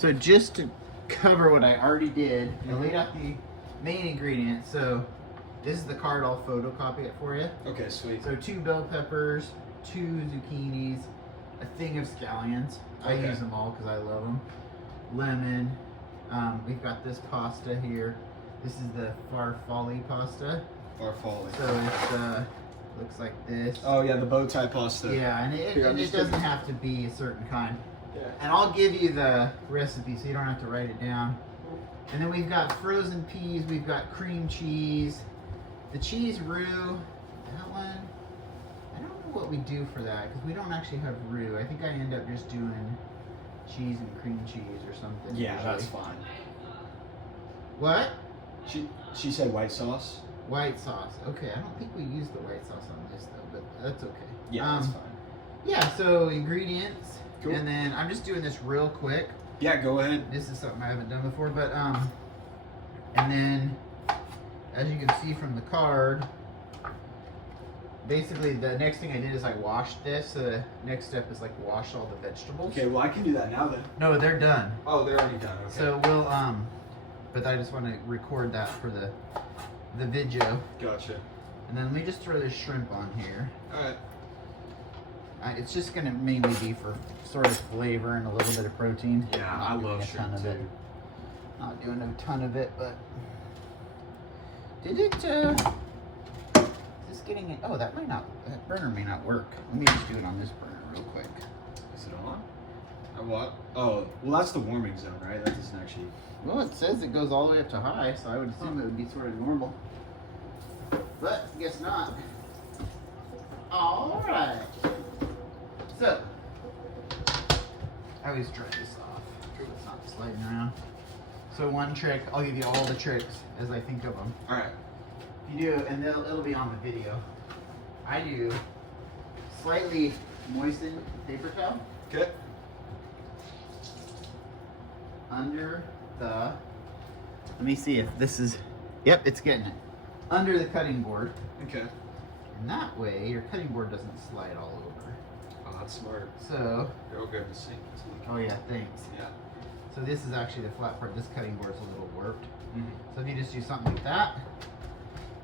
So just to cover what I already did, I laid out the main ingredients. So this is the card. I'll photocopy it for you. Okay, sweet. So 2 bell peppers, 2 zucchinis, a thing of scallions. I use them all because I love them. Lemon. We've got this pasta here. This is the farfalle pasta. Farfalle. So it's looks like this. Oh yeah, the bow tie pasta. Yeah, and it doesn't have to be a certain kind. Yeah. And I'll give you the recipe so you don't have to write it down. And then we've got frozen peas, we've got cream cheese, the cheese roux. That one, I don't know what we do for that because we don't actually have roux. I think I end up just doing cheese and cream cheese or something. Yeah, usually. that's fine. What? She said white sauce. White sauce. Okay, I don't think we use the white sauce on this though, but that's okay. Yeah, that's fine. Yeah, so ingredients. Cool. And then I'm just doing this real quick. Yeah, go ahead. This is something I haven't done before, but and then as you can see from the card, basically the next thing I did is I washed this. So the next step is like wash all the vegetables. Okay, well I can do that now then. No, they're done. Oh, they're already done. Okay. So we'll but I just want to record that for the video. Gotcha. And then let me just throw this shrimp on here. All right. It's just gonna mainly be for sort of flavor and a little bit of protein. Yeah, I love shrimp too. Not doing a ton of it, but did it? Is this getting it? Oh, that burner may not work. Let me just do it on this burner real quick. Is it on? What? Oh, well that's the warming zone, right? That doesn't actually. Well, it says it goes all the way up to high, so I would assume it would be sort of normal. But I guess not. All right. So, I always dry this off so it's not sliding around. So one trick, I'll give you all the tricks as I think of them. All right. If you do, and it'll be on the video. I do slightly moisten paper towel Okay. under the. Let me see if this is. Yep, it's getting it. Under the cutting board. Okay. And that way, your cutting board doesn't slide all over. Oh, that's smart. So. Go grab the sink. Oh yeah, thanks. Yeah. So this is actually the flat part. This cutting board's a little warped. Mm-hmm. So if you just do something like that,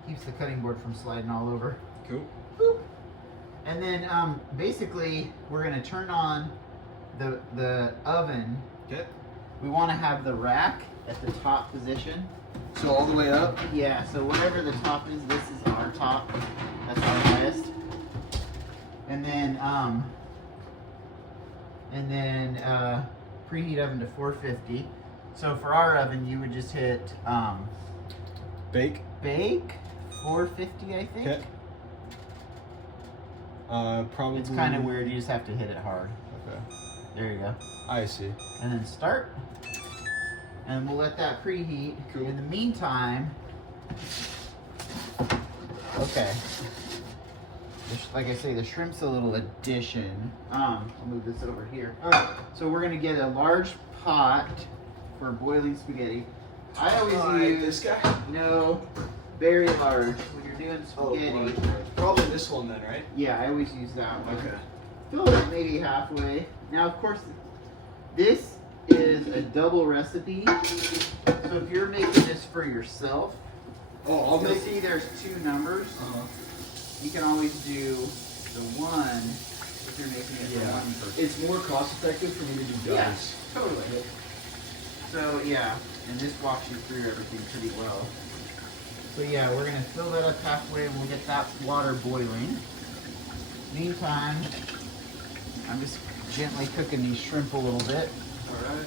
keeps the cutting board from sliding all over. Cool. Boop. And then basically we're gonna turn on the oven. Okay. We want to have the rack at the top position. So all the way up? Yeah, so whatever the top is, this is our top. That's our highest. And then preheat oven to 450. So for our oven, you would just hit Bake 450, I think. Okay. Probably. It's kind of weird. You just have to hit it hard. Okay. There you go. I see. And then start. And we'll let that preheat. Cool. In the meantime, okay. Like I say, the shrimp's a little addition. I'll move this over here. Alright. So we're gonna get a large pot for boiling spaghetti. I always use this guy? no, very large when you're doing spaghetti. Probably this one then, right? Yeah, I always use that one. Okay. Fill it maybe halfway. Now, of course, this is a double recipe. So if you're making this for yourself, Oh, you'll see there's 2 numbers. You can always do the one if you're making it for one person. It's more cost effective for me to do doubles. Yes, totally. So yeah, and this walks you through everything pretty well. So yeah, we're gonna fill that up halfway and we'll get that water boiling. Meantime, I'm just gently cooking these shrimp a little bit. Alright.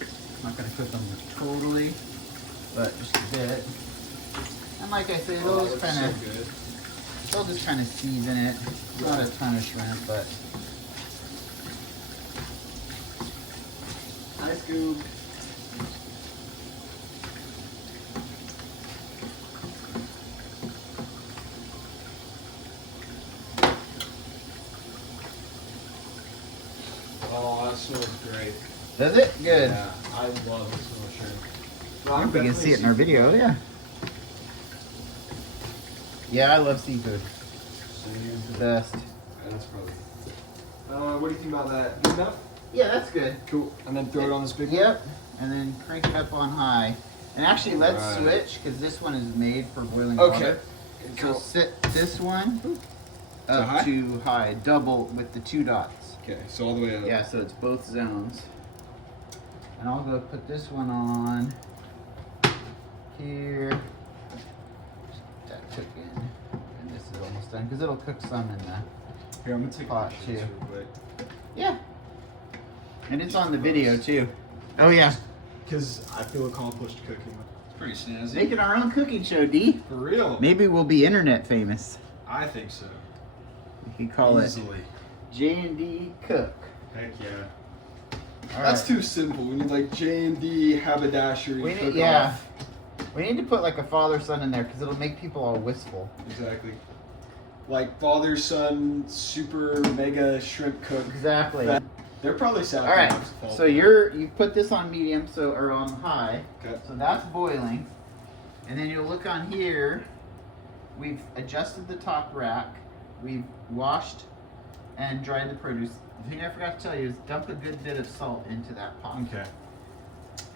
I'm not gonna cook them totally, but just a bit. And like I say, those kind of, they'll just kind of season it. Not a ton of shrimp, but. Nice scoop. Oh, that smells great. Does it? Good. Yeah, I love this smell of shrimp. I hope you can see it in our video, yeah. Yeah, I love seafood. It's the best. That's probably. What do you think about that? Good enough? Yeah, that's good. Cool. And then throw it on this big one? Yep. And then crank it up on high. And actually, let's Right. switch because this one is made for boiling Okay. water. Cool. So set this one up high? to high, double with the 2 dots. Okay, so all the way up. Yeah, so it's both zones. And I'll go put this one on here. That took in. And this is almost done because it'll cook some in the Here, I'm gonna take pot a picture too. real quick. Yeah. And it's on the video too. Oh yeah. Because I feel accomplished cooking. It's pretty snazzy. Making our own cooking show, D. For real. Maybe we'll be internet famous. I think so. We can call Easily. it J&D Cook. Heck yeah. All That's right. too simple. We need like J&D haberdashery. We need, cook yeah. off. We need to put like a father-son in there because it'll make people all wistful. Exactly. Like father son super mega shrimp cook. Exactly. They're probably sad. All right. So you put this on medium, or on high. Okay. So that's boiling, and then you'll look on here. We've adjusted the top rack. We've washed and dried the produce. The thing I forgot to tell you is dump a good bit of salt into that pot. Okay.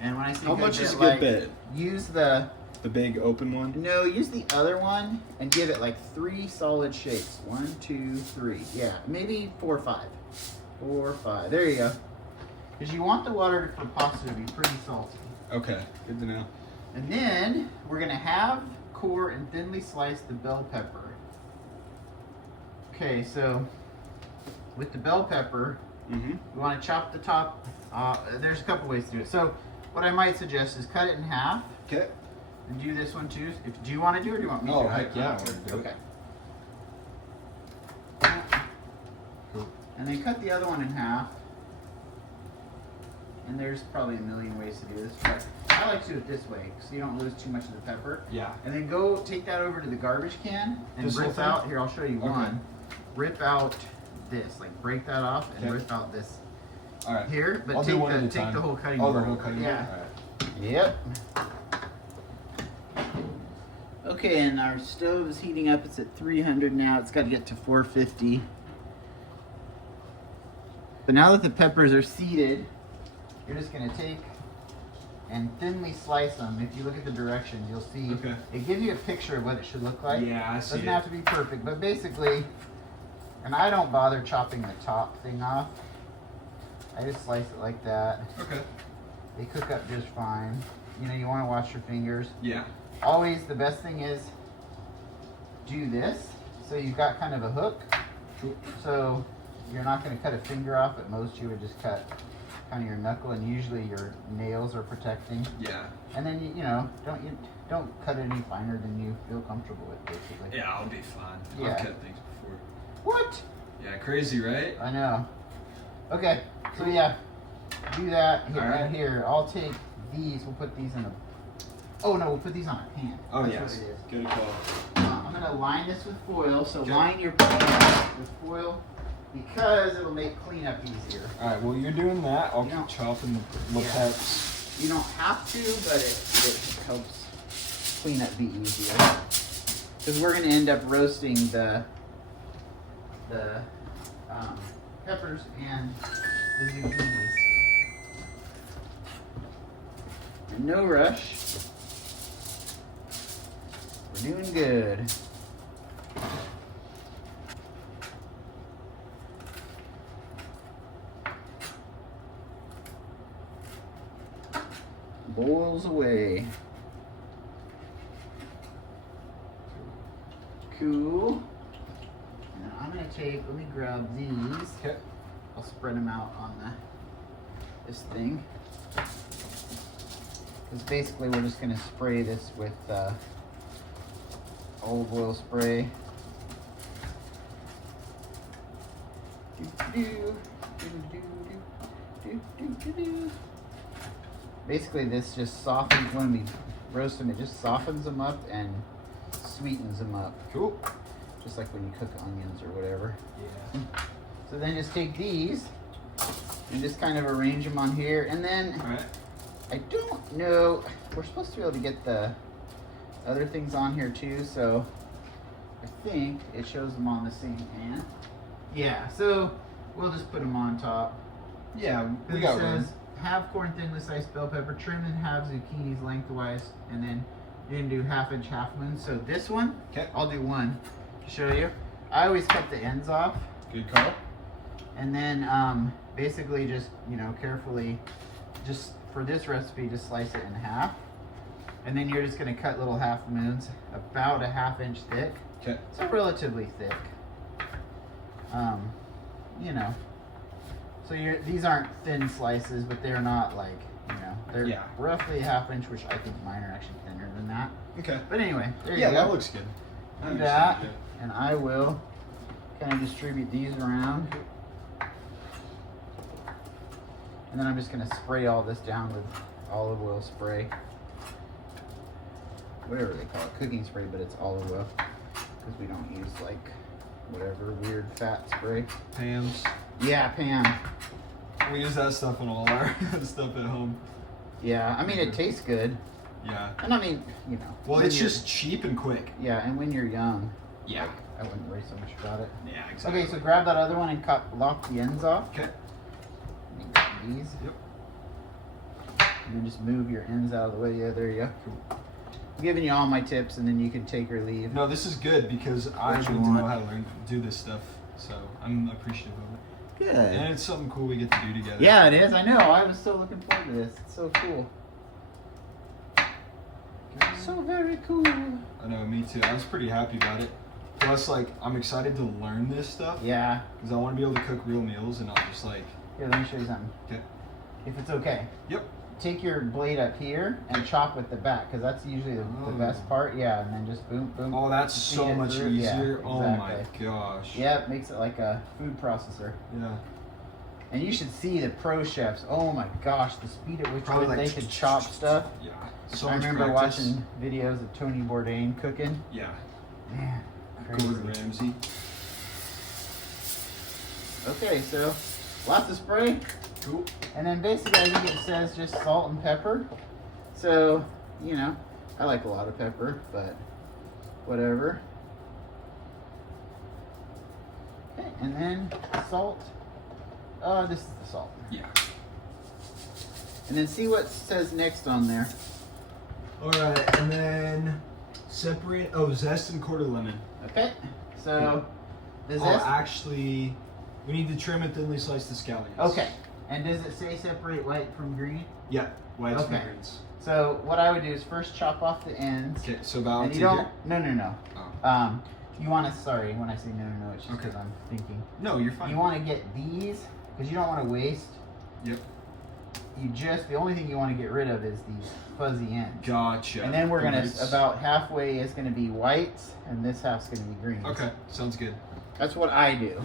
And when I say How good much bit, is a like, good bit? use the big open one? no, use the other one and give it like 3 solid shakes. 1, 2, 3. Yeah, maybe 4 or 5. 4 or 5. There you go. Because you want the water for pasta to be pretty salty. Okay. Good to know. And then we're gonna have core and thinly slice the bell pepper. Okay, so with the bell pepper, Mm-hmm. we want to chop the top. There's a couple ways to do it. So what I might suggest is cut it in half Okay. and do this one too. Do you want to do it or do you want me Oh, to? heck yeah, I wanna do it. Okay. Cool. And then cut the other one in half. And there's probably a million ways to do this, but I like to do it this way so you don't lose too much of the pepper. Yeah. And then go take that over to the garbage can and This whole rip thing? out. Here, I'll show you Okay. one. Rip out this, like break that off and Okay. rip out this All right. here. But I'll do take one at a take time. the whole cutting Oh, board. the whole cutting board? Yeah. All right. Yep. Okay, and our stove is heating up. It's at 300 now. It's got to get to 450. So now that the peppers are seeded, you're just going to take and thinly slice them. If you look at the directions, you'll see Okay. it gives you a picture of what it should look like. Yeah, I see Doesn't it. have to be perfect, but basically, and I don't bother chopping the top thing off. I just slice it like that. Okay. They cook up just fine. You know, you want to wash your fingers. Yeah. Always the best thing is do this. So you've got kind of a hook. Cool. So you're not going to cut a finger off. At most you would just cut kind of your knuckle, and usually your nails are protecting. Yeah. And then you know don't cut it any finer than you feel comfortable with, basically. Yeah, I'll be fine. Yeah. I've cut things before. What? Yeah, crazy, right? I know. Okay. So yeah, do that here. All right. And here, I'll take these. We'll put these in a. Oh no, we'll put these on a pan. Oh, That's yes. what it is. Good call. I'm gonna line this with foil. So Okay. line your pan with foil because it'll make cleanup easier. All right, well, you're doing that. I'll Yeah. keep chopping the Yeah. peps. You don't have to, but it helps cleanup be easier. Because we're gonna end up roasting the peppers and the zucchinis. And no rush. We're doing good. Boils away. Cool. Now I'm gonna let me grab these. Okay. I'll spread them out on this thing. Because basically we're just gonna spray this with olive oil spray. Basically this just softens, when we roast them, it just softens them up and sweetens them up. Cool. Just like when you cook onions or whatever. Yeah. So then just take these and just kind of arrange them on here. And then All right. I don't know, we're supposed to be able to get the other things on here too, so I think it shows them on the same pan. Yeah, so we'll just put them on top. Yeah, we It got says room. half corn thinly sliced bell pepper, trim and half zucchinis lengthwise, and then you're gonna do half-inch half moon. So this one, Okay. I'll do one to show you. I always cut the ends off, Good call. and then basically just carefully, just for this recipe, just slice it in half, and then you're just gonna cut little half moons, about a half-inch thick. Okay. So relatively thick. So these aren't thin slices, but they're not like, they're roughly a half-inch, which I think mine are actually thinner than that. Okay. But anyway, there you Yeah, go. that looks good. Do that, and I will kind of distribute these around. And then I'm just gonna spray all this down with olive oil spray. Whatever they call it, cooking spray, but it's olive oil. Because we don't use like whatever weird fat spray. Pam's. Yeah, Pam. We use that stuff on all our stuff at home. Yeah, I mean it tastes good. Yeah. And I mean, Well, when it's you're- just cheap and quick. Yeah, and when you're young, Yeah. I wouldn't worry so much about it. Yeah, exactly. Okay, so grab that other one and lock the ends off. Okay. And grab these. Yep. And then just move your ends out of the way. Yeah, there you go. I'm giving you all my tips, and then you can take or leave. No, this is good because I What need you to know want. how to do this stuff. So I'm appreciative of it. Good. And it's something cool we get to do together. Yeah, it is. I know. I was so looking forward to this. It's so cool. So very cool. I know, me too. I was pretty happy about it. Plus, like, I'm excited to learn this stuff. Yeah. Because I want to be able to cook real meals and not just like. Here, let me show you something. Okay. If it's okay. Yep. Take your blade up here and chop with the back, because that's usually the best part. Yeah, and then just boom, boom. Oh, that's feed so it much through. easier. Yeah, Oh my exactly. gosh. Yeah, it makes it like a food processor. Yeah. And you should see the pro chefs. Oh my gosh, the speed at which Probably they like could chop stuff. Yeah. So I much remember practice. watching videos of Tony Bourdain cooking. Yeah. Man, crazy. Gordon Ramsay. Okay, so lots of spray. Cool. And then basically I think it says just salt and pepper. So, I like a lot of pepper, but whatever. Okay, and then salt. Oh, this is the salt. Yeah. And then see what says next on there. All right, and then separate. Oh, zest and quarter lemon. Okay, so the Oh, zest. actually, we need to trim and thinly slice the scallions. Okay, and does it say separate white from green? Yeah, whites Okay. and greens. So what I would do is first chop off the ends. Okay, so about And to you don't. here? No. Oh. You want to. Sorry, when I say no, it's just Okay. because I'm thinking. No, you're fine. You want to get these because you don't want to waste. Yep. The only thing you want to get rid of is these fuzzy ends. Gotcha. And then we're gonna Greens. about halfway is gonna be whites, and this half's gonna be greens. Okay, sounds good. That's what I do.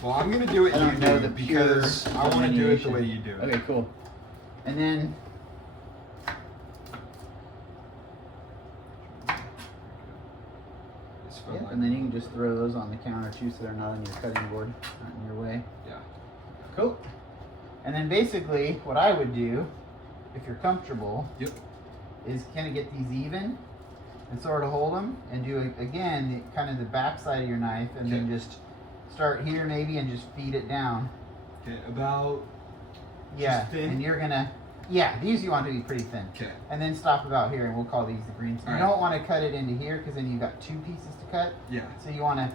Well, I'm gonna do it I don't you know do the pure because I want to do it the way you do it. Okay, cool. And then and then you can just throw those on the counter too, so they're not on your cutting board, not in your way. Yeah. Cool. And then basically, what I would do, if you're comfortable, Yep. is kind of get these even and sort of hold them and do again kind of the back side of your knife, and then Okay. just start here maybe and just feed it down. Okay, about. Yeah, Just thin? and you're gonna. Yeah, these you want to be pretty thin. Okay. And then stop about here, and we'll call these the greens. You All right. don't want to cut it into here because then you've got two pieces to cut. Yeah. So you want to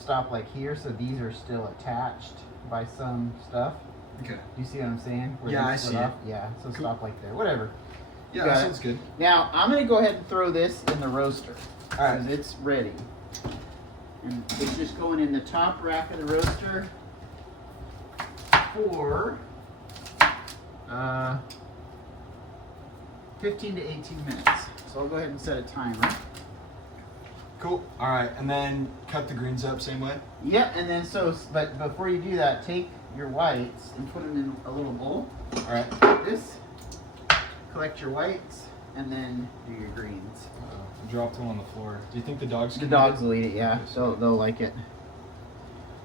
stop like here, so these are still attached by some stuff. Okay. Do you see what I'm saying? Where Yeah, they I split see it. off? Yeah, so Cool. stop like there. Whatever. Yeah, got that it. sounds good. Now, I'm going to go ahead and throw this in the roaster. All right. Because it's ready. And it's just going in the top rack of the roaster for 15 to 18 minutes. So I'll go ahead and set a timer. Cool. All right, and then cut the greens up same way. Yep, and then but before you do that, take your whites and put them in a little bowl. All right. Like this. Collect your whites, and then do your greens. Dropped one on the floor. Do you think the dogs? The can dogs eat will eat it, yeah. They'll like it.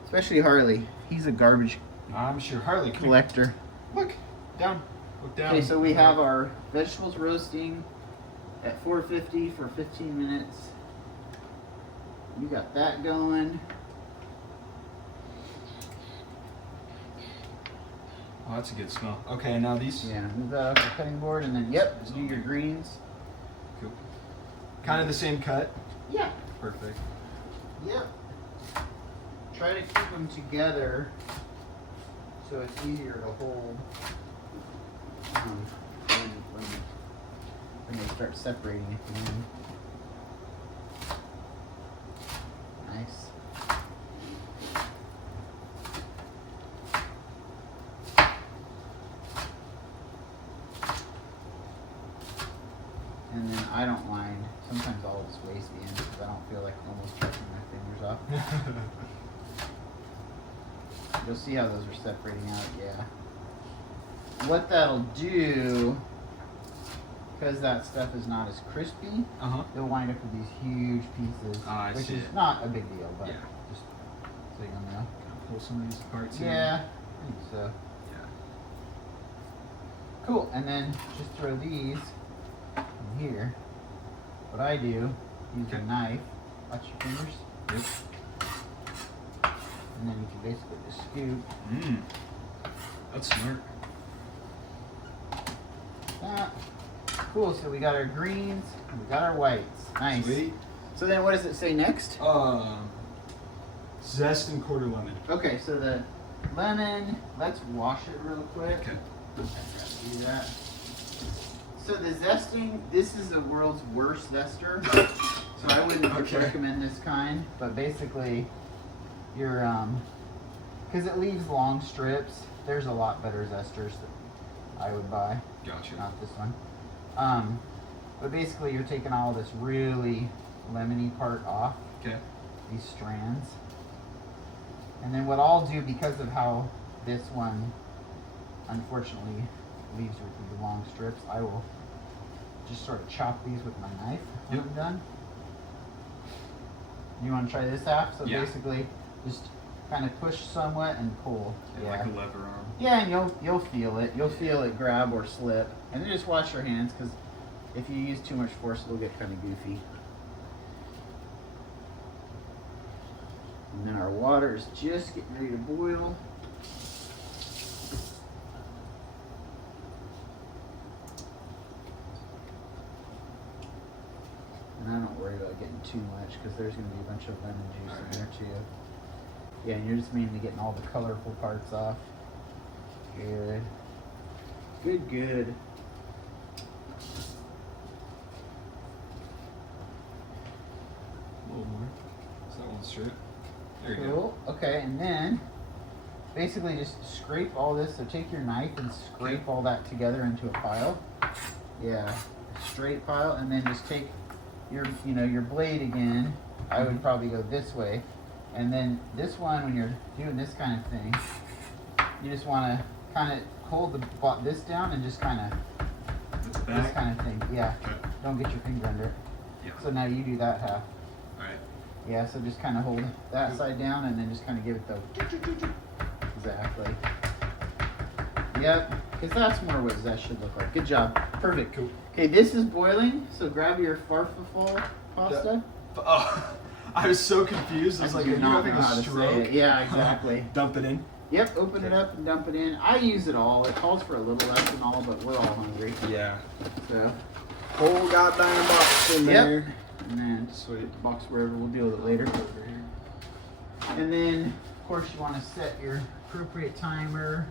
Especially Harley. He's a garbage it? I'm sure. Harley, come here. collector. Look down. Look down. Okay, so we have our vegetables roasting at 450 for 15 minutes. You got that going. Oh, that's a good smell. Okay, now these. Yeah, move that off the cutting board, and then yep, do your greens. Cool. Kind of the same cut. Yeah. Perfect. Yep. Try to keep them together so it's easier to hold when they start separating at the end. Nice. And then I don't mind. Sometimes I'll just waste the end because I don't feel like almost cutting my fingers off. You'll see how those are separating out, yeah. What that'll do, because that stuff is not as crispy, you'll wind up with these huge pieces, which is not a big deal, but just so you'll know. Can I pull some of these apart too? Yeah, I think so. Yeah. Cool, and then just throw these in here. What I do, use a knife, watch your fingers. Yep. And then you can basically just scoop. That's smart. That. Cool, so we got our greens, and we got our whites. Nice. Sweet. So then what does it say next? Zest and quarter lemon. Okay, so the lemon, let's wash it real quick. Okay. Do that. So the zesting, this is the world's worst zester. So I wouldn't recommend this kind, but basically you're, because it leaves long strips, there's a lot better zesters that I would buy. Gotcha. Not this one. But basically you're taking all this really lemony part off. Okay. These strands. And then what I'll do, because of how this one unfortunately leaves with the long strips, I will just sort of chop these with my knife when I'm done. You want to try this half? So basically just kind of push somewhat and pull. Like a lever arm. Yeah, and you'll feel it. You'll feel it grab or slip. And then just wash your hands, because if you use too much force, it'll get kind of goofy. And then our water is just getting ready to boil. And I don't worry about getting too much, because there's going to be a bunch of lemon juice in there too. Yeah, and you're just mainly getting all the colorful parts off. Good. Good, good. A little more. Is that one strip? There you Cool. Okay, and then basically just scrape all this. So take your knife and scrape all that together into a pile. Yeah, straight pile, and then just take your, your blade again. I would probably go this way, and then this one, when you're doing this kind of thing, you just want to kind of hold this down and just kind of this kind of thing. Yeah. Okay. Don't get your finger under it. Yeah. So now you do that half. Alright. Yeah, so just kind of hold that side down and then just kind of give it the... Exactly. Yep, because that's more what that should look like. Good job. Perfect. Cool. Okay, this is boiling, so grab your farfalle pasta. Oh, I was so confused. I was like, are you having a stroke? Yeah, exactly. Dump it in. Yep, open it up and dump it in. I use it all. It calls for a little less than all, but we're all hungry. Yeah. So, Whole goddamn box in there. And then Sweet. box wherever, we'll deal with it later. Over here. And then, of course, you want to set your appropriate timer.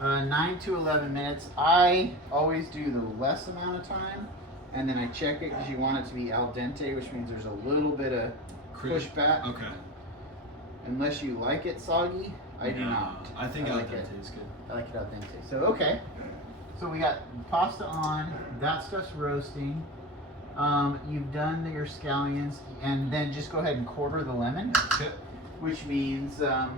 9 to 11 minutes. I always do the less amount of time, and then I check it because you want it to be al dente, which means there's a little bit of pushback. Okay. Unless you like it soggy, I do not. I think I al like dente is good. I like it al dente. So, okay. So we got pasta on, that stuff's roasting. You've done your scallions, and then just go ahead and quarter the lemon. Okay. Which means, I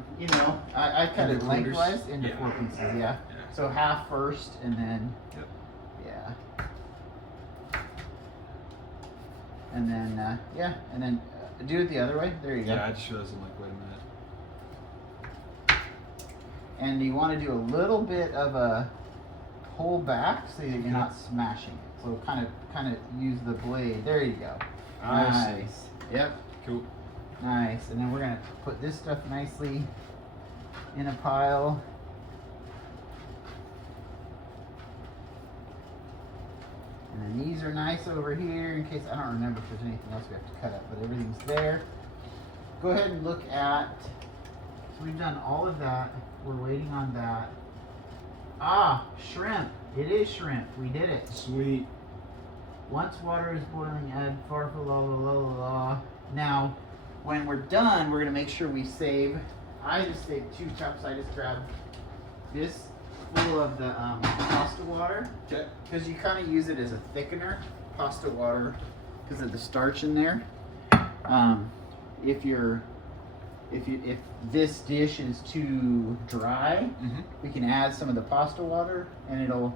cut it lengthwise into 4 pieces, yeah. So half first, and then, and then, and then do it the other way. There you go. Yeah, I just realized, I'm like, wait a minute. And you want to do a little bit of a pull back so that you're not smashing it. So kind of use the blade. There you go. Nice. Yep. Cool. Nice. And then we're gonna put this stuff nicely in a pile. knees are nice over here in case, I don't remember if there's anything else we have to cut up, but everything's there. Go ahead and look at, so we've done all of that. We're waiting on that. Ah, shrimp. It is shrimp. We did it. Sweet. Once water is boiling, add farfa, la la la la la. Now, when we're done, we're gonna make sure we save. I just saved 2 cups. I just grabbed this full of the pasta water. Okay. Because you kind of use it as a thickener, pasta water, because of the starch in there. If this dish is too dry, we can add some of the pasta water, and it'll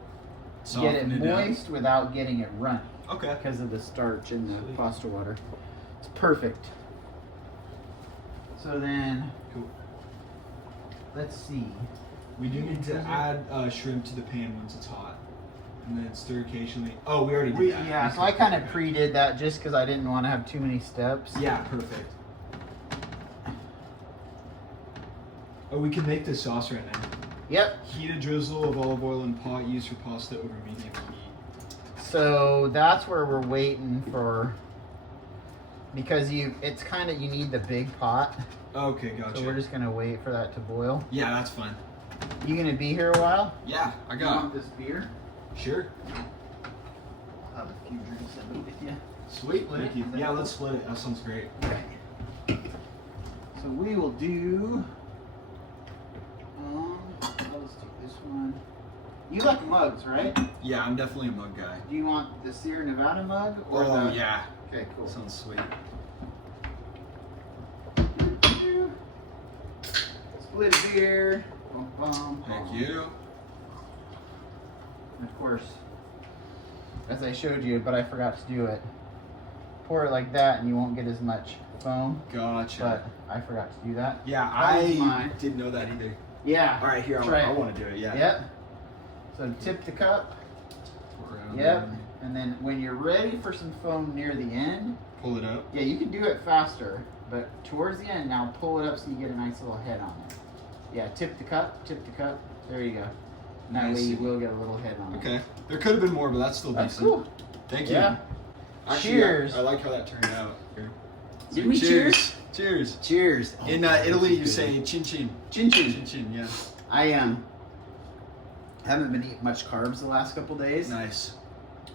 get it moist without getting it runny. Okay. Because of the starch in the pasta water. It's perfect. So then, Cool. Let's see. We do need to add shrimp to the pan once it's hot, and then stir occasionally. Oh, we already did that. Yeah, so I kind of pre-did that just because I didn't want to have too many steps. Yeah, perfect. Oh, we can make this sauce right now. Yep. Heat a drizzle of olive oil in pot used for pasta over medium heat. So that's where we're waiting for, because it's kind of, you need the big pot. Okay, gotcha. So we're just gonna wait for that to boil. Yeah, that's fine. You gonna be here a while? Yeah, I You got want this beer? Sure. I'll have a few drinks of it with you. Sweet. Split Thank it? you. Yeah, let's split it. That sounds great. Okay. So we will do. I'll just take this one. You like mugs, right? Yeah, I'm definitely a mug guy. Do you want the Sierra Nevada mug or Oh, the? yeah. Okay, cool. Sounds sweet. Split a beer. Bum, bum, Thank bum. you. And of course, as I showed you, but I forgot to do it. Pour it like that, and you won't get as much foam. Gotcha. But I forgot to do that. Yeah, That was I mine. didn't know that either. Yeah. All right, here, Try I it. want to do it. Yeah. Yep. So tip the cup. Around Yep. there. And then when you're ready for some foam near the end, Pull it up. yeah, you can do it faster, but towards the end, now pull it up so you get a nice little head on it. Yeah, tip the cup, tip the cup. There you go. And that Nice. way you will get a little head on it. Okay. There could have been more, but that's still That's decent. cool. Thank you. Yeah. Actually, Cheers. I like how that turned out. Here. Did we cheers? Cheers. Cheers. In Italy, you say chin chin. Chin chin. Chin chin, yeah. I haven't been eating much carbs the last couple days, Nice.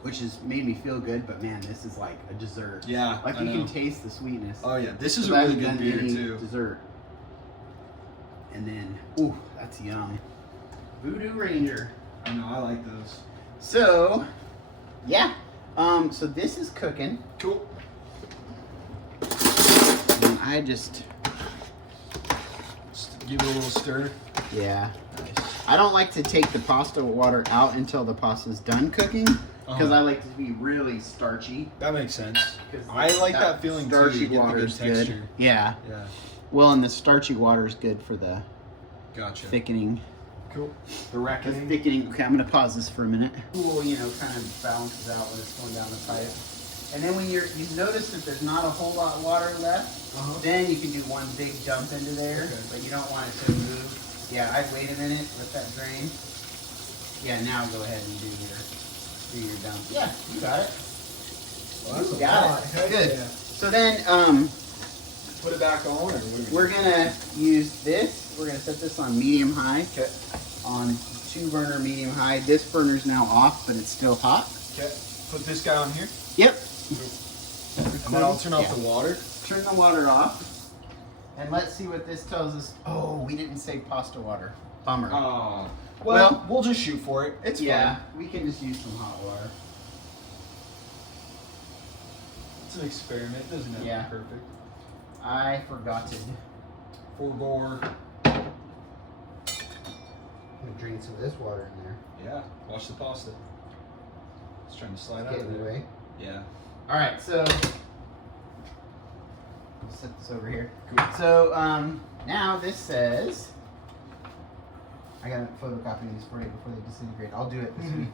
which has made me feel good. But man, this is like a dessert. Yeah. Like I you know. can taste the sweetness. Oh yeah, this is a So I really haven't good done beer any too. Dessert. And then, ooh, that's yum. Voodoo Ranger. I know, I like those. So, yeah. So this is cooking. Cool. And I just, Give it a little stir. yeah. I don't like to take the pasta water out until the pasta's done cooking because I like to be really starchy. That makes sense. 'Cause I like that feeling too. starchy You get the water good is texture. good. Yeah. Yeah. Well, and the starchy water is good for the Gotcha. thickening. Cool. The The reckoning. thickening. Okay, I'm gonna pause this for a minute. Cool, you know, kind of balances out when it's going down the pipe. And then when you notice that there's not a whole lot of water left, then you can do one big dump into there, Okay. but you don't want it to move. Yeah, I'd wait a minute, let that drain. Yeah, now go ahead and do your dump. Yeah, you got it. Well, that's You a got lot. it. Heck Good. yeah. So then, Put it back on, or what are we we're gonna use this. We're gonna set this on medium high. Okay. On 2-burner medium high. This burner's now off, but it's still hot. Okay. Put this guy on here, Yep. and then I'll turn off Yeah. the water. Turn the water off. And let's see what this tells us. Oh, we didn't say pasta water. Bummer. Oh. Well, Well, we'll just shoot for it. It's yeah, fine. we can just use some hot water. It's an experiment. It doesn't have Yeah. to be perfect. I forgot it. For gore. I'm gonna drain some of this water in there. Yeah. Watch the pasta. It's trying to slide out Get of in the there. way. Yeah. All right, so I'll set this over here. Cool. So now this says, I gotta photocopy these for you before they disintegrate. I'll do it this week,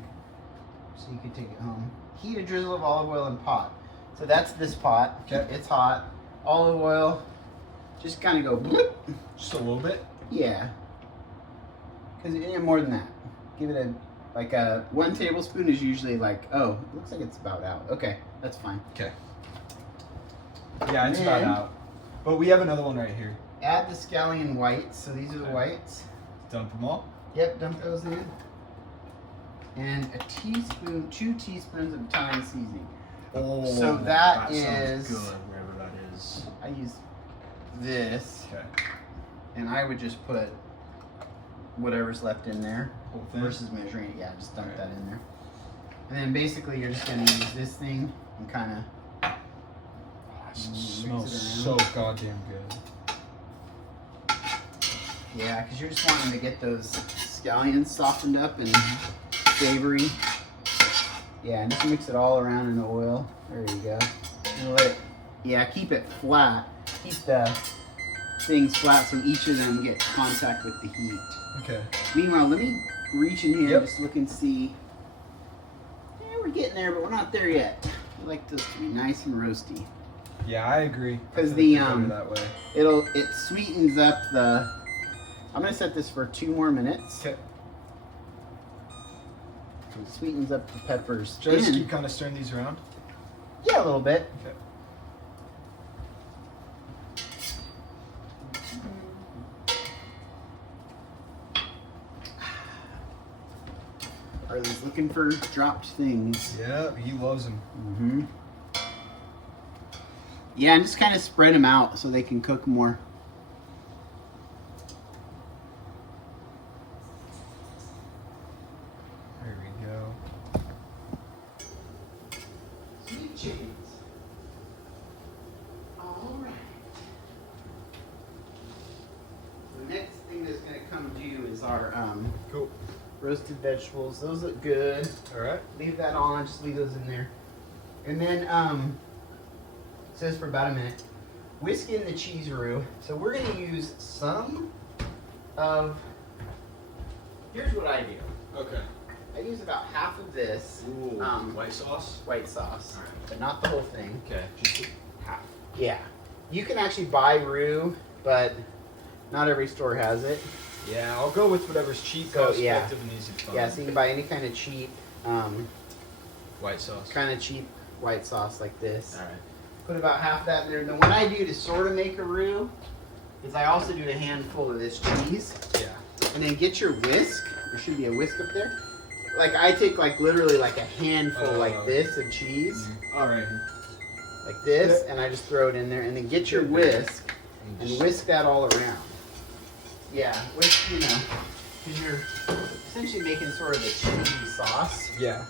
so you can take it home. Heat a drizzle of olive oil in pot. So that's this pot. Okay. It's hot. Olive oil. Just kind of go bloop. Just a little bit. Yeah. Because more than that. Give it Like 1 tablespoon is usually like, oh, it looks like it's about out. Okay, that's fine. Okay. Yeah, it's And about then- out. But we have another one right here. Add the scallion whites. So these are the Okay. whites. Dump them all. Yep, dump those in. And a teaspoon, 2 teaspoons of Italian seasoning. Oh, So that sounds is- good, wherever that is. I use this, Okay. and I would just put whatever's left in there Whole thing. versus measuring it. Yeah, just dump Right. that in there. And then basically you're just gonna use this thing and kind of. Smells so goddamn good. Yeah, because you're just wanting to get those scallions softened up and savory. Yeah, and just mix it all around in the oil. There you go. And let it, yeah, keep it flat. Keep the things flat so each of them get contact with the heat. Okay. Meanwhile, let me reach in here Yep. and just look and see. Yeah, we're getting there, but we're not there yet. I like those to be nice and roasty. Yeah, I agree. 'Cause I the, think they're better that way. It sweetens up the. I'm gonna set this for 2 more minutes. Okay. It sweetens up the peppers. Just in. keep kind of stirring these around. Yeah, a little bit. Okay. Harley's looking for dropped things. Yeah, he loves them. Mm-hmm. Yeah, and just kind of spread them out so they can cook more. There we go. Sweet chickens. All right. The next thing that's going to come due is our Cool. roasted vegetables. Those look good. All right. Leave that on. Just leave those in there. And then it says for about a minute. Whisk in the cheese roux. So we're going to use some of. Here's what I do. Okay. I use about half of this Ooh, white sauce. white sauce, All right. but not the whole thing. Okay, just half. Yeah, you can actually buy roux, but not every store has it. Yeah, I'll go with whatever's cheap, So, cost yeah. effective, and easy to find. Yeah, so you can buy any kind of cheap, White sauce. white sauce like this. All right. Put about half that in there. And then what I do to sort of make a roux is I also do a handful of this cheese, Yeah. and then get your whisk. There should be a whisk up there. Like I take like literally like a handful like this of cheese, All right. like this, and I just throw it in there, and then get your whisk and whisk that all around. Yeah, whisk, you know, because you're essentially making sort of a cheesy sauce. Yeah.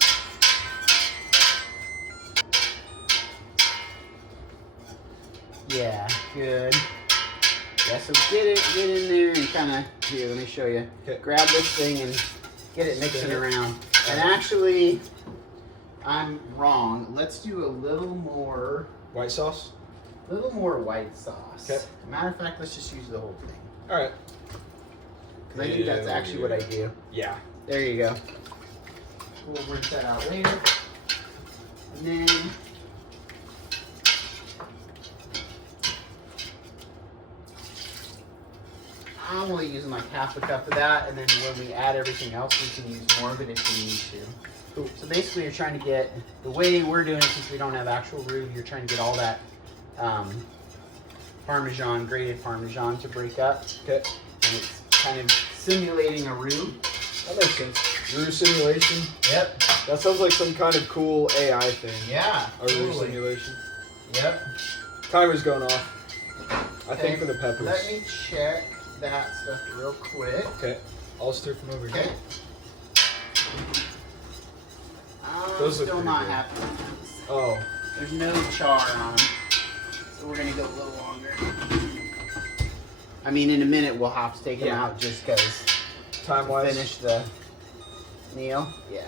Yeah, good. Yeah, so get in there and kind of, here, let me show you. Okay. Grab this thing and get it mixing Spin it. around. And actually, I'm wrong. Let's do a little more White sauce. white sauce. Okay. Matter of fact, let's just use the whole thing. All right. Because I think that's actually what I do. Yeah. There you go. We'll rinse that out later. And then I'm only using like half a cup of that, and then when we add everything else, we can use more of it if we need to. Cool. So basically, you're trying to get, the way we're doing it, since we don't have actual roux, you're trying to get all that Parmesan, grated Parmesan to break up. Okay. And it's kind of simulating a roux. That makes sense. Roux simulation. Yep. That sounds like some kind of cool AI thing. Yeah. A roux simulation. Yep. Timer's going off. I think for the peppers. Let me check that stuff real quick. Okay. I'll stir from over Okay. here. I'm Those look still pretty not good. happy with those. Oh. There's no char on them, so we're gonna go a little longer. I mean, in a minute we'll have to take them Yeah. out just because Time to wise. finish the meal. Yeah,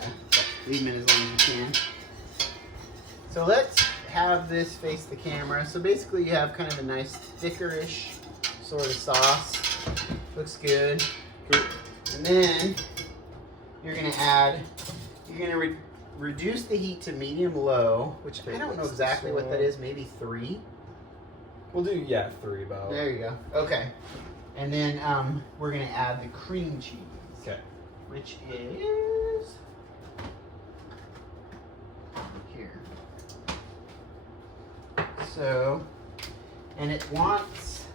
leave them in as long as you can. So let's have this face the camera. So basically, you have kind of a nice thickerish sort of sauce. Looks good. Cool. And then you're gonna reduce the heat to medium low, which I don't know exactly what that is, maybe 3. We'll do 3 about. There you go. Okay. And then we're gonna add the cream cheese. Okay. Which is So, and it wants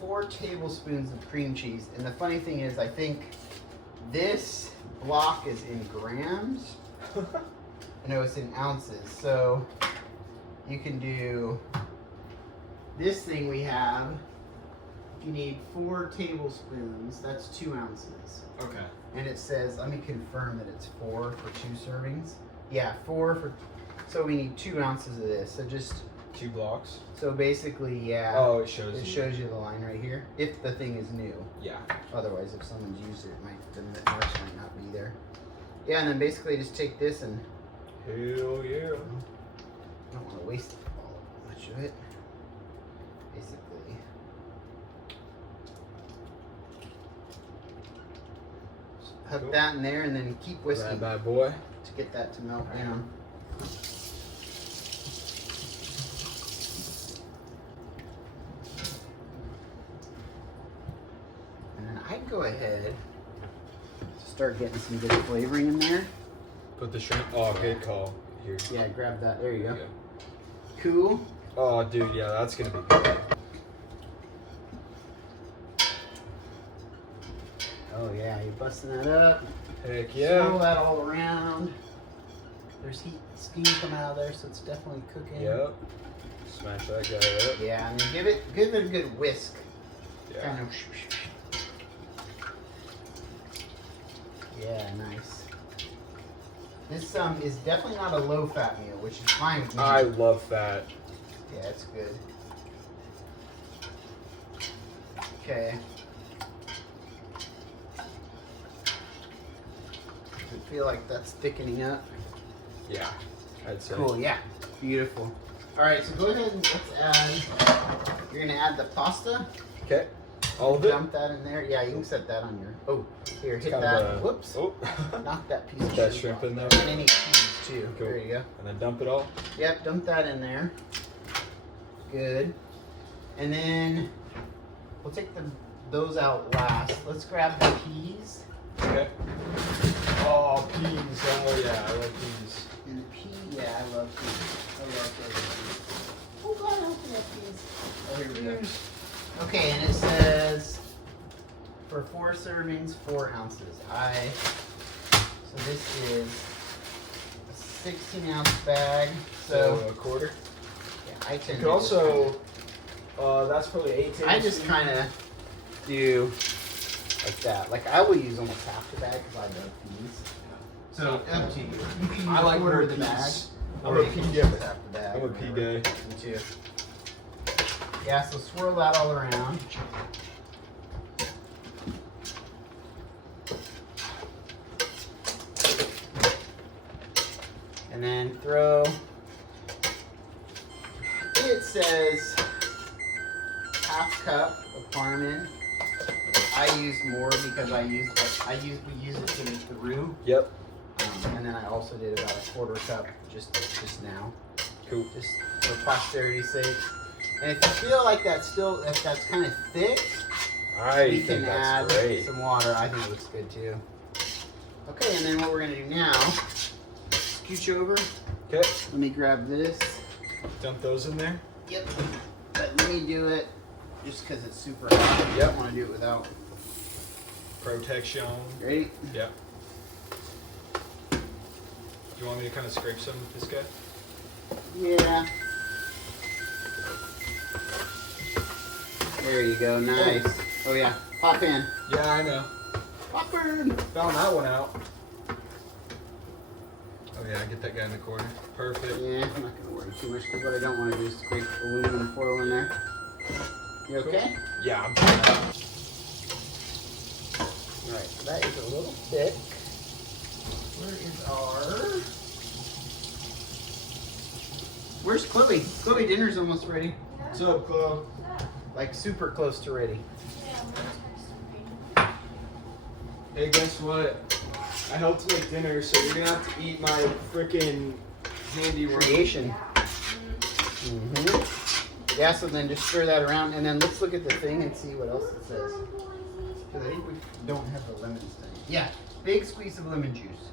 4 tablespoons of cream cheese. And the funny thing is, I think this block is in grams. No, it's in ounces. So you can do this thing we have. You need 4 tablespoons. That's 2 ounces. Okay. And it says, let me confirm that it's 4 for 2 servings. Yeah, 4 for. So we need 2 ounces of this. So just 2 blocks. So basically, yeah. Oh, it shows. It shows you the line right here. If the thing is new. Yeah. Otherwise, if someone's used it, the marks might not be there. Yeah, and then basically just take this and. Hell yeah. I don't want to waste much of it. Basically. Hook Cool. that in there and then keep whisking That bad boy. to get that to melt down. And then I'd go ahead, start getting some good flavoring in there. Put the shrimp. Oh, good call. Here. Yeah, grab that. There you go. Yeah. Cool. Oh, dude, yeah, that's gonna be good. Oh yeah, you're busting that up. Heck Swirl yeah. that all around. There's heat, steam coming out of there, so it's definitely cooking. Yep. Smash that guy up. Yeah, and then give it a good whisk. Yeah. Kind of. Yeah, nice. This is definitely not a low fat meal, which is fine with me. I love fat. Yeah, it's good. Okay. I feel like that's thickening up. Yeah, I'd say. Cool, yeah. Beautiful. Alright, so go ahead and let's add, you're gonna add the pasta. Okay. All of it? Dump that in there. Yeah, you can set that on your, oh, here, hit Kind that. of a- Whoops. Oh. Knock that piece of That shrimp shrimp in off there. And any cheese too. Cool. There you go. And then dump it all? Yep, dump that in there. Good. And then we'll take those out last. Let's grab the peas. Okay. Oh, peas. Oh, yeah, I love peas. And the pea, yeah, I love peas. I love those peas. Oh God, I hope we have peas. Oh, here we go. Okay, and it says for 4 servings, 4 ounces. So this is a 16-ounce bag. So a quarter? Yeah, I tend You to could also, that's probably 8 tablespoons. I just kind of do like that. Like I will use almost half the bag because I love peas. So up to you. You can use I like quarter more of the bag. peas. Or I'm a you pea can guy. use half the bag. I'm a or pea whatever. guy. Me too. Yeah, so swirl that all around. And then throw, it says half cup of Parmesan. I use more because we use it to make the roux. Yep. And then I also did about a quarter cup just now. Cool. Just for posterity's sake. And if you feel like if that's kind of thick, I we think can add that's great. some water. I think it looks good too. Okay, and then what we're gonna do now, scooch over. Okay. Let me grab this. Dump those in there. Yep. But let me do it just because it's super hot. I Yep. don't want to do it without. Protection. Ready? Yep. Do you want me to kind of scrape some with this guy? Yeah. There you go. Nice. Oh yeah. Pop in. Yeah, I know. Pop in. Found that one out. Oh yeah, get that guy in the corner. Perfect. Yeah, I'm not gonna worry too much because what I don't want to do is scrape aluminum foil in there. You okay? Yeah, I'm fine. Alright, so that is a little thick. Where is our... Where's Chloe? Chloe, dinner's almost ready. What's up, Chloe? Like super close to ready. Hey, guess what? I helped make dinner, so you're gonna have to eat my freaking handiwork. Creation. Mm-hmm. Yeah, so then just stir that around and then let's look at the thing and see what else it says. Because I think we don't have the lemons thing. Yeah, big squeeze of lemon juice.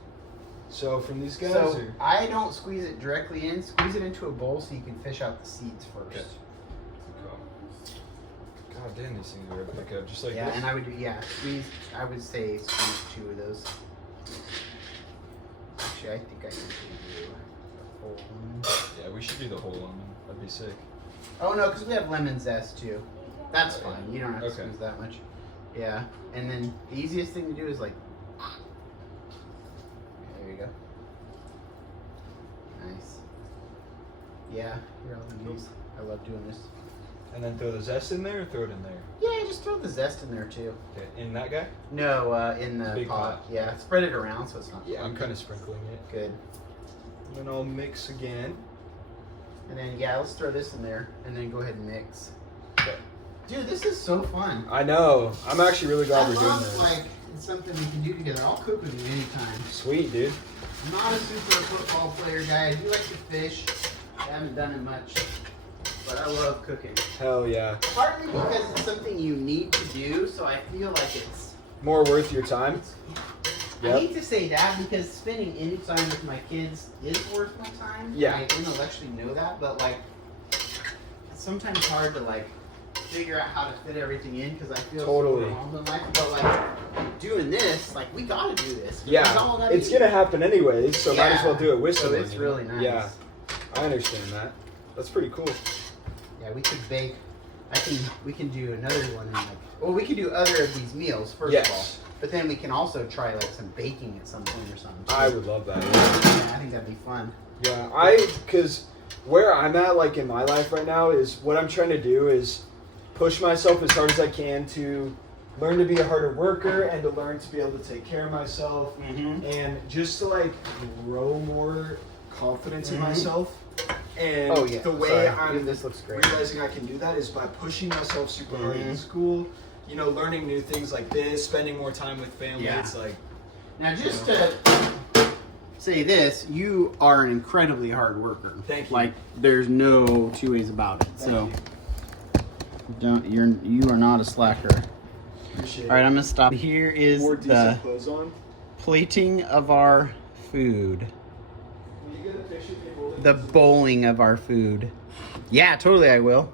So from these guys, So or? I don't squeeze it directly in. Squeeze it into a bowl so you can fish out the seeds first. Okay. Cool. God damn, these things are a pickup, just like Yeah, this. and I would squeeze. I would say squeeze 2 of those. Actually, I think I can do a whole one. Yeah, we should do the whole lemon. That'd be sick. Oh no, because we have lemon zest too. That's fine. You don't have to Okay. squeeze that much. Yeah, and then the easiest thing to do is like. There you go. Nice. Yeah, here I'll use. I love doing this. And then throw the zest in there, or throw it in there? Yeah, just throw the zest in there too. Okay, in that guy? No, in the Big pot. pot. Yeah, spread it around so it's not. Yeah, I'm kind of sprinkling it. Good. And then I'll mix again. And then yeah, let's throw this in there, and then go ahead and mix. Okay. Dude, this is so fun. I know. I'm actually really glad I we're doing love, this. like, it's something we can do together. I'll cook with you anytime. Sweet, dude. I'm not a super football player guy. I do like to fish. I haven't done it much, but I love cooking. Hell yeah. Partly because it's something you need to do, so I feel like it's. More worth your time? I Yep. hate to say that because spending any time with my kids is worth my time. Yeah. I intellectually know that, but like, it's sometimes hard to like figure out how to fit everything in because I feel Totally. so overwhelmed in life. But like doing this, like we gotta do this. Yeah. all gotta It's eat. gonna happen anyways, so might as well do it with So someone. it's you know? really nice. Yeah. I understand that. That's pretty cool. Yeah, we could bake. We can do another one. Well, we could do other of these meals first of all, Yes. but then we can also try like some baking at some point or something. I would love that. Yeah, I think that'd be fun. Yeah, because where I'm at, like in my life right now, is what I'm trying to do is push myself as hard as I can to learn to be a harder worker and to learn to be able to take care of myself Mm-hmm. and just to like grow more confidence in myself. And Oh yeah. the way Sorry. I'm This looks great. realizing I can do that is by pushing myself super hard in Mhm. school, you know, learning new things like this, spending more time with family. Yeah. It's like, Now, just to say this, you are an incredibly hard worker. Thank you. Like, there's no 2 ways about it. Thank So, you are not a slacker. appreciate All right, it. I'm gonna stop. Here is More the decent clothes on. plating of our food. Will you get a picture of me holding The this? bowling of our food. Yeah, totally, I will.